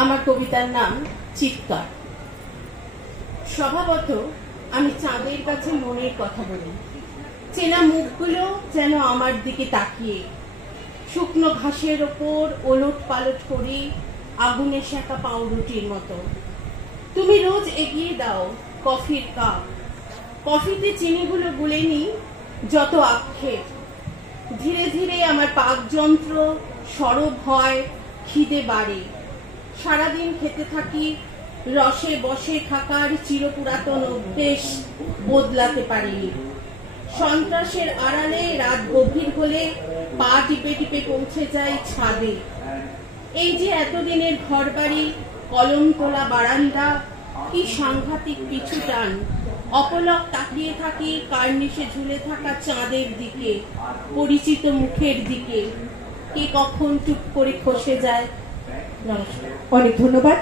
আমার কবিতার নাম চিৎকার। স্বভাবত আমি চাঁদের কাছে মনের কথা বলি। চেনা মুখগুলো যেন আমার দিকে তাকিয়ে, শুকনো ঘাসের ওপর ওলট পালট করি আগুনে সেকা পাউরুটির মতো। তুমি রোজ এগিয়ে দাও কফির কাপ, কফিতে চিনিগুলো গুলে নি যত আক্ষেপ। ধীরে ধীরে আমার পাকযন্ত্র সরব হয়, খিদে বাড়ে। সারাদিন খেতে থাকি, রসে বসে থাকার চিরপুরাতন অভ্যেস বদলাতে পারিনি। সন্ত্রাসের আড়ালে রাত গভীর হলে পা টিপে টিপে পৌঁছে যায় ছাদে। এই যে এতদিনের ঘরবাড়ি, কলম তোলা বারান্দা, কি সাংঘাতিক পিছু টান। অপলক তাকিয়ে থাকি কার্নিশে ঝুলে থাকা চাঁদের দিকে, পরিচিত মুখের দিকে। কে কখন চুপ করে খসে যায়। নমস্কার, অনেক ধন্যবাদ।